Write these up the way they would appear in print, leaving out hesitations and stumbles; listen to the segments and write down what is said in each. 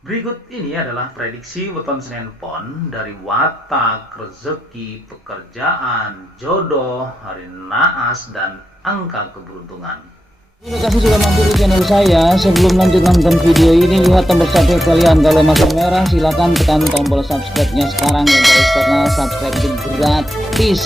Berikut ini adalah prediksi weton Senin Pon dari watak, rezeki, pekerjaan, jodoh, hari naas, dan angka keberuntungan. Terima kasih sudah mampir di channel saya. Sebelum lanjut nonton video ini, lihat tombol subscribe kalian. Kalau masih merah, silahkan tekan tombol subscribe-nya sekarang ya guys, karena subscribe itu gratis.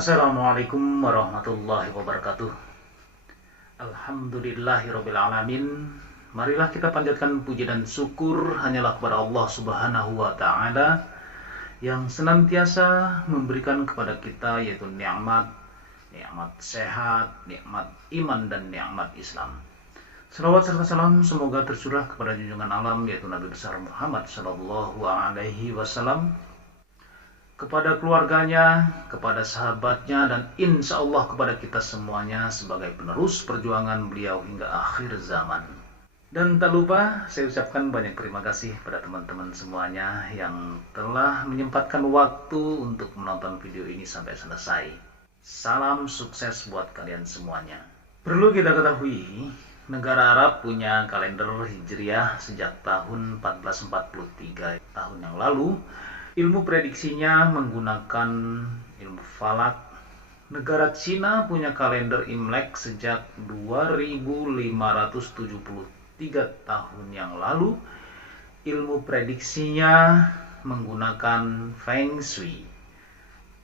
Assalamualaikum warahmatullahi wabarakatuh. Alhamdulillahirrabbilalamin. Marilah kita panjatkan puji dan syukur hanyalah kepada Allah Subhanahu wa Ta'ala yang senantiasa memberikan kepada kita yaitu nikmat sehat, nikmat iman, dan nikmat Islam. Salawat serta salam semoga tercurah kepada junjungan alam yaitu Nabi besar Muhammad sallallahu alaihi wasallam, kepada keluarganya, kepada sahabatnya, dan insya Allah kepada kita semuanya sebagai penerus perjuangan beliau hingga akhir zaman. Dan tak lupa saya ucapkan banyak terima kasih pada teman-teman semuanya yang telah menyempatkan waktu untuk menonton video ini sampai selesai. Salam sukses buat kalian semuanya. Perlu kita ketahui, negara Arab punya kalender Hijriah sejak tahun 1443 tahun yang lalu. Ilmu prediksinya menggunakan ilmu falak. Negara Cina punya kalender Imlek sejak 2573 tahun yang lalu. Ilmu prediksinya menggunakan Feng Shui.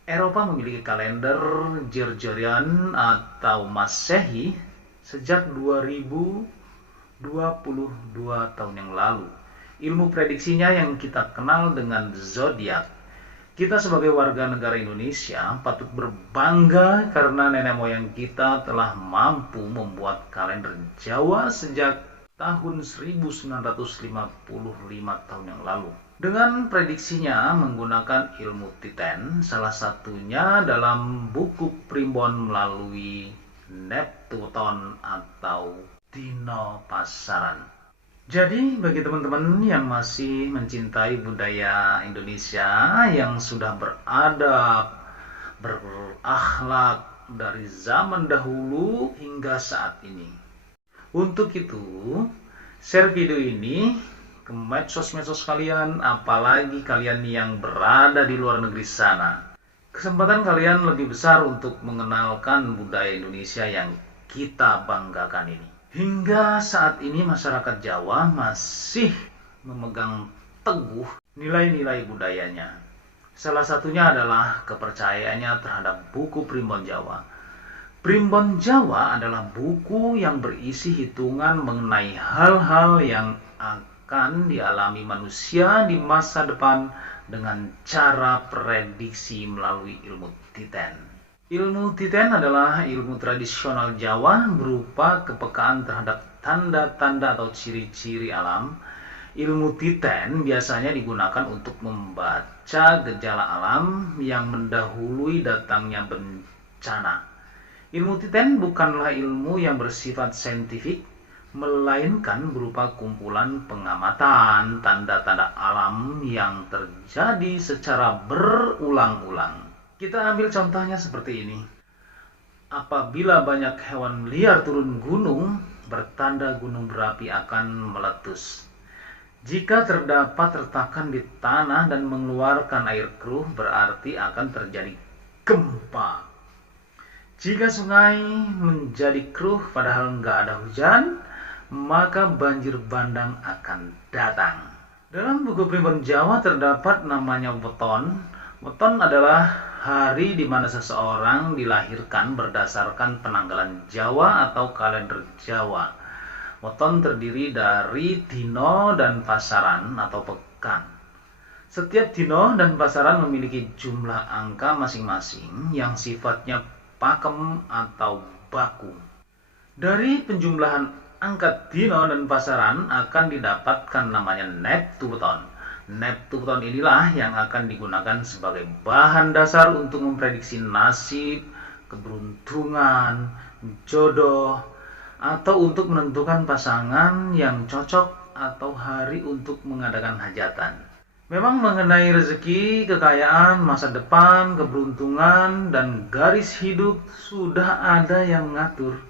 Eropa memiliki kalender Gregorian atau Masehi sejak 2022 tahun yang lalu. Ilmu prediksinya yang kita kenal dengan zodiak. Kita sebagai warga negara Indonesia patut berbangga karena nenek moyang kita telah mampu membuat kalender Jawa sejak tahun 1955 tahun yang lalu. Dengan prediksinya menggunakan ilmu Titen, salah satunya dalam buku Primbon melalui Neptuton atau Dino Pasaran. Jadi bagi teman-teman yang masih mencintai budaya Indonesia yang sudah beradab, berakhlak dari zaman dahulu hingga saat ini, untuk itu share video ini ke medsos-medsos kalian, apalagi kalian yang berada di luar negeri sana. Kesempatan kalian lebih besar untuk mengenalkan budaya Indonesia yang kita banggakan ini. Hingga saat ini masyarakat Jawa masih memegang teguh nilai-nilai budayanya. Salah satunya adalah kepercayaannya terhadap buku Primbon Jawa. Primbon Jawa adalah buku yang berisi hitungan mengenai hal-hal yang akan dialami manusia di masa depan dengan cara prediksi melalui ilmu Titen. Ilmu Titen adalah ilmu tradisional Jawa berupa kepekaan terhadap tanda-tanda atau ciri-ciri alam. Ilmu Titen biasanya digunakan untuk membaca gejala alam yang mendahului datangnya bencana. Ilmu Titen bukanlah ilmu yang bersifat saintifik, melainkan berupa kumpulan pengamatan tanda-tanda alam yang terjadi secara berulang-ulang. Kita ambil contohnya seperti ini. Apabila banyak hewan liar turun gunung, bertanda gunung berapi akan meletus. Jika terdapat retakan di tanah dan mengeluarkan air keruh, berarti akan terjadi gempa. Jika sungai menjadi keruh padahal nggak ada hujan, maka banjir bandang akan datang. Dalam buku Primbon Jawa terdapat namanya weton. Weton adalah hari di mana seseorang dilahirkan berdasarkan penanggalan Jawa atau kalender Jawa. Weton terdiri dari dino dan pasaran atau pekan. Setiap dino dan pasaran memiliki jumlah angka masing-masing yang sifatnya pakem atau baku. Dari penjumlahan angka dino dan pasaran akan didapatkan namanya Neptuton. Neptuton inilah yang akan digunakan sebagai bahan dasar untuk memprediksi nasib, keberuntungan, jodoh, atau untuk menentukan pasangan yang cocok atau hari untuk mengadakan hajatan. Memang mengenai rezeki, kekayaan, masa depan, keberuntungan, dan garis hidup sudah ada yang mengatur.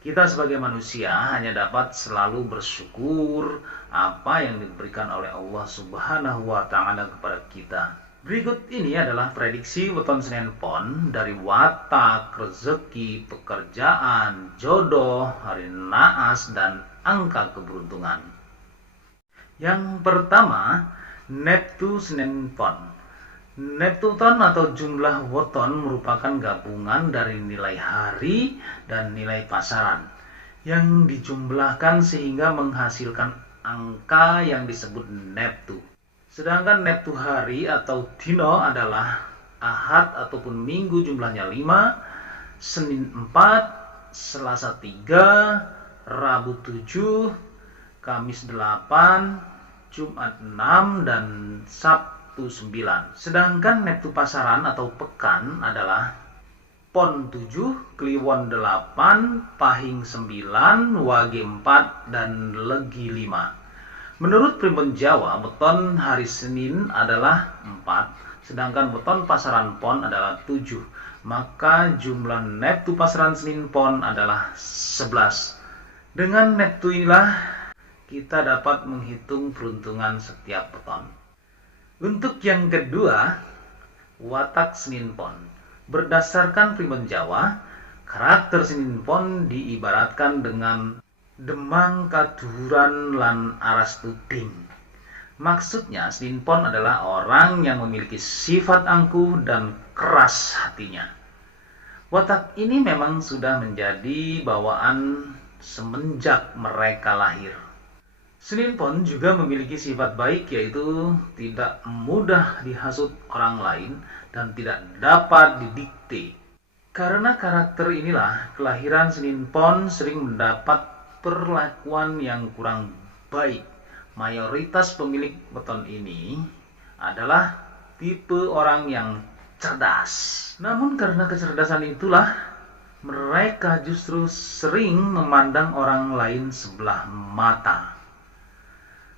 Kita sebagai manusia hanya dapat selalu bersyukur apa yang diberikan oleh Allah Subhanahu wa Ta'ala kepada kita. Berikut ini adalah prediksi weton Senin Pon dari watak, rezeki, pekerjaan, jodoh, hari naas, dan angka keberuntungan. Yang pertama, Neptu Senin Pon. Neptuton atau jumlah weton merupakan gabungan dari nilai hari dan nilai pasaran yang dijumlahkan sehingga menghasilkan angka yang disebut Neptu. Sedangkan Neptu hari atau dino adalah Ahad ataupun Minggu jumlahnya 5, Senin 4, Selasa 3, Rabu 7, Kamis 8, Jumat 6, dan Sabtu 9. Sedangkan Neptu pasaran atau pekan adalah Pon 7, Kliwon 8, Pahing 9, Wage 4, dan Legi 5. Menurut Primbon Jawa, weton hari Senin adalah 4, sedangkan weton pasaran Pon adalah 7. Maka jumlah Neptu pasaran Senin Pon adalah 11. Dengan Neptu inilah kita dapat menghitung peruntungan setiap weton. Untuk yang kedua, watak Senin Pon. Berdasarkan Primbon Jawa, karakter Senin Pon diibaratkan dengan demang kaduhuran lan aras tuding. Maksudnya Senin Pon adalah orang yang memiliki sifat angkuh dan keras hatinya. Watak ini memang sudah menjadi bawaan semenjak mereka lahir. Senin Pon juga memiliki sifat baik, yaitu tidak mudah dihasut orang lain dan tidak dapat didikte. Karena karakter inilah, kelahiran Senin Pon sering mendapat perlakuan yang kurang baik. Mayoritas pemilik weton ini adalah tipe orang yang cerdas. Namun karena kecerdasan itulah, mereka justru sering memandang orang lain sebelah mata,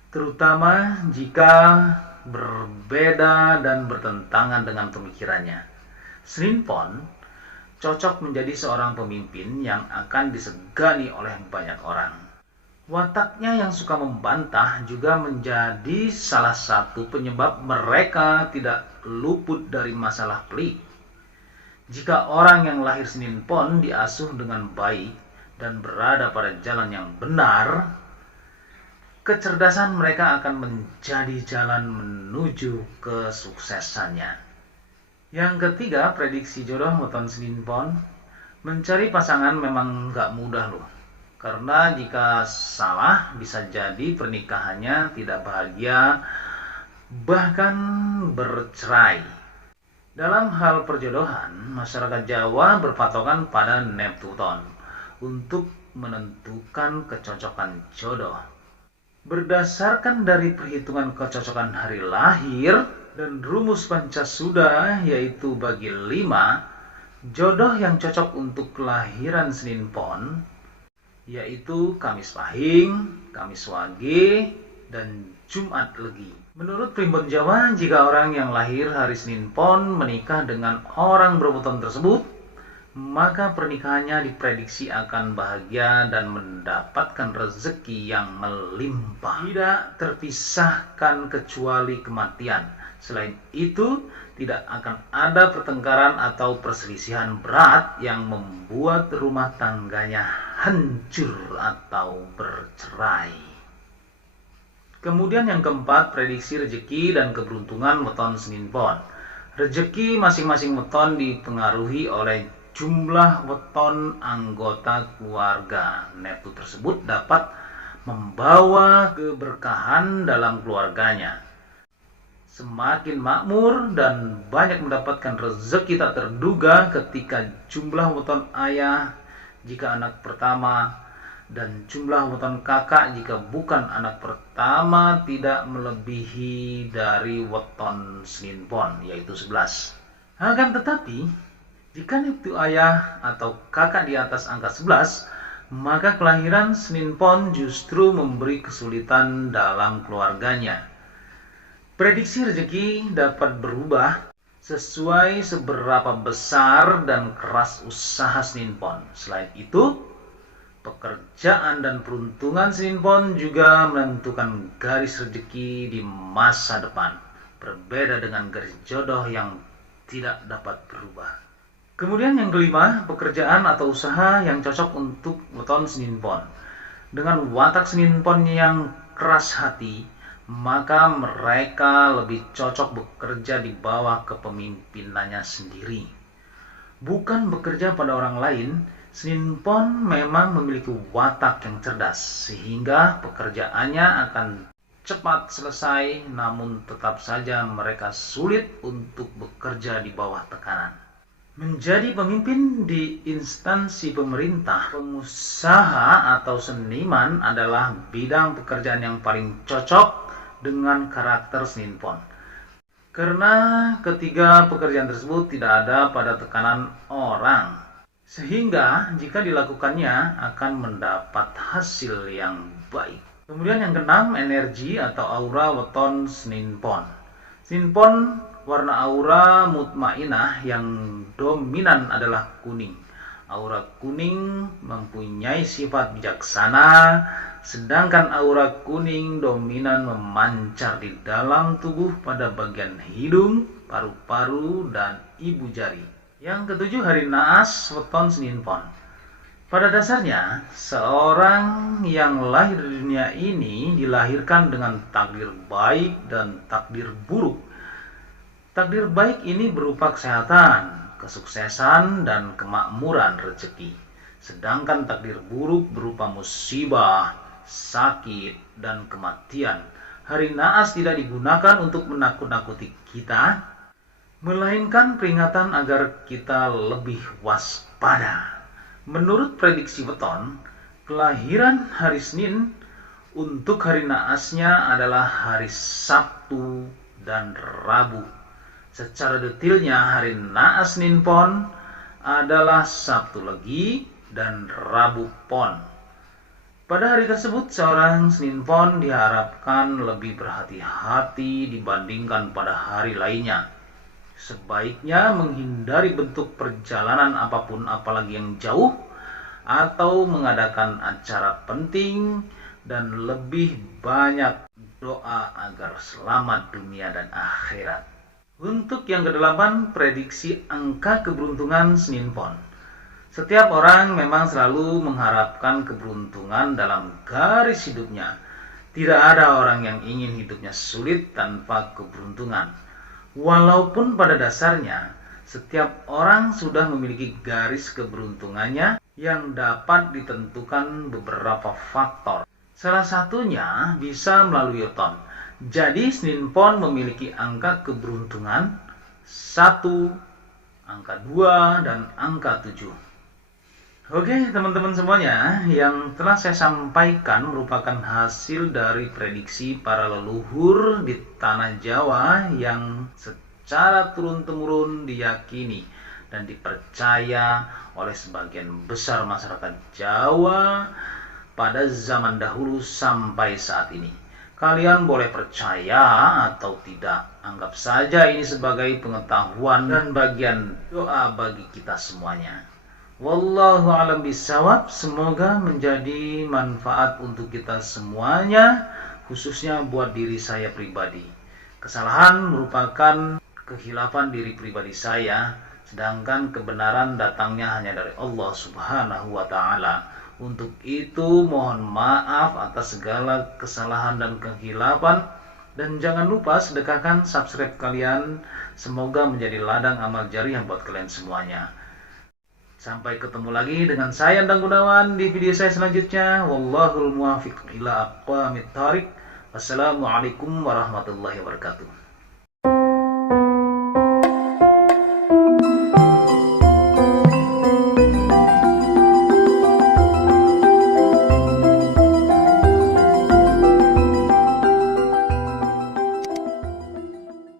terutama jika berbeda dan bertentangan dengan pemikirannya. Senin Pon cocok menjadi seorang pemimpin yang akan disegani oleh banyak orang. Wataknya yang suka membantah juga menjadi salah satu penyebab mereka tidak luput dari masalah pelik. Jika orang yang lahir Senin Pon diasuh dengan baik dan berada pada jalan yang benar, kecerdasan mereka akan menjadi jalan menuju kesuksesannya. Yang ketiga, prediksi jodoh weton Senin Pon. Mencari pasangan memang gak mudah loh. Karena jika salah bisa jadi pernikahannya tidak bahagia, bahkan bercerai. Dalam hal perjodohan, masyarakat Jawa berpatokan pada Neptuton untuk menentukan kecocokan jodoh. Berdasarkan dari perhitungan kecocokan hari lahir dan rumus Pancasuda, yaitu bagi 5, jodoh yang cocok untuk kelahiran Senin Pon yaitu Kamis Pahing, Kamis Wage, dan Jumat Legi. Menurut Primbon Jawa, jika orang yang lahir hari Senin Pon menikah dengan orang berweton tersebut, maka pernikahannya diprediksi akan bahagia dan mendapatkan rezeki yang melimpah. Tidak terpisahkan kecuali kematian. Selain itu, tidak akan ada pertengkaran atau perselisihan berat yang membuat rumah tangganya hancur atau bercerai. Kemudian yang keempat, prediksi rezeki dan keberuntungan weton Senin Pon. Rezeki masing-masing weton dipengaruhi oleh jumlah weton anggota keluarga. Neptu tersebut dapat membawa keberkahan dalam keluarganya. Semakin makmur dan banyak mendapatkan rezeki tak terduga ketika jumlah weton ayah jika anak pertama dan jumlah weton kakak jika bukan anak pertama tidak melebihi dari weton Senin Pon, yaitu 11. Akan tetapi, jika neptu ayah atau kakak di atas angka 11, maka kelahiran Senin Pon justru memberi kesulitan dalam keluarganya. Prediksi rezeki dapat berubah sesuai seberapa besar dan keras usaha Senin Pon. Selain itu, pekerjaan dan peruntungan Senin Pon juga menentukan garis rezeki di masa depan, berbeda dengan garis jodoh yang tidak dapat berubah. Kemudian yang kelima, pekerjaan atau usaha yang cocok untuk weton Senin Pon. Dengan watak Senin Pon yang keras hati, maka mereka lebih cocok bekerja di bawah kepemimpinannya sendiri, bukan bekerja pada orang lain. Senin Pon memang memiliki watak yang cerdas, sehingga pekerjaannya akan cepat selesai, namun tetap saja mereka sulit untuk bekerja di bawah tekanan. Menjadi pemimpin di instansi pemerintah, pengusaha atau seniman adalah bidang pekerjaan yang paling cocok dengan karakter Senin Pon. Karena ketiga pekerjaan tersebut tidak ada pada tekanan orang, sehingga jika dilakukannya akan mendapat hasil yang baik. Kemudian yang keenam, energi atau aura weton Senin Pon. Senin Pon warna aura mutmainah yang dominan adalah kuning. Aura kuning mempunyai sifat bijaksana, sedangkan aura kuning dominan memancar di dalam tubuh pada bagian hidung, paru-paru, dan ibu jari. Yang ketujuh, hari naas weton Senin Pon. Pada dasarnya, seorang yang lahir di dunia ini dilahirkan dengan takdir baik dan takdir buruk. Takdir baik ini berupa kesehatan, kesuksesan, dan kemakmuran rezeki. Sedangkan takdir buruk berupa musibah, sakit, dan kematian. Hari naas tidak digunakan untuk menakut-nakuti kita, melainkan peringatan agar kita lebih waspada. Menurut prediksi weton, kelahiran hari Senin untuk hari naasnya adalah hari Sabtu dan Rabu. Secara detailnya, hari naas Senin Pon adalah Sabtu Legi dan Rabu Pon. Pada hari tersebut, seorang Senin Pon diharapkan lebih berhati-hati dibandingkan pada hari lainnya. Sebaiknya menghindari bentuk perjalanan apapun, apalagi yang jauh, atau mengadakan acara penting, dan lebih banyak doa agar selamat dunia dan akhirat. Untuk yang kedelapan, prediksi angka keberuntungan Senin Pon. Setiap orang memang selalu mengharapkan keberuntungan dalam garis hidupnya. Tidak ada orang yang ingin hidupnya sulit tanpa keberuntungan. Walaupun pada dasarnya, setiap orang sudah memiliki garis keberuntungannya yang dapat ditentukan beberapa faktor. Salah satunya bisa melalui weton. Jadi Senin Pon memiliki angka keberuntungan 1, angka 2, dan angka 7. Oke teman-teman semuanya, yang telah saya sampaikan merupakan hasil dari prediksi para leluhur di tanah Jawa yang secara turun-temurun diyakini dan dipercaya oleh sebagian besar masyarakat Jawa pada zaman dahulu sampai saat ini. Kalian boleh percaya atau tidak, anggap saja ini sebagai pengetahuan dan bagian doa bagi kita semuanya. Wallahu a'lam bishawab. Semoga menjadi manfaat untuk kita semuanya, khususnya buat diri saya pribadi. Kesalahan merupakan kehilafan diri pribadi saya, sedangkan kebenaran datangnya hanya dari Allah Subhanahu wa Ta'ala. Untuk itu mohon maaf atas segala kesalahan dan kehilafan, dan jangan lupa sedekahkan subscribe kalian. Semoga menjadi ladang amal jariah buat kalian semuanya. Sampai ketemu lagi dengan saya Endang Gunawan di video saya selanjutnya. Wallahul muwaffiq ila aqwamit thariq. Wassalamualaikum warahmatullahi wabarakatuh.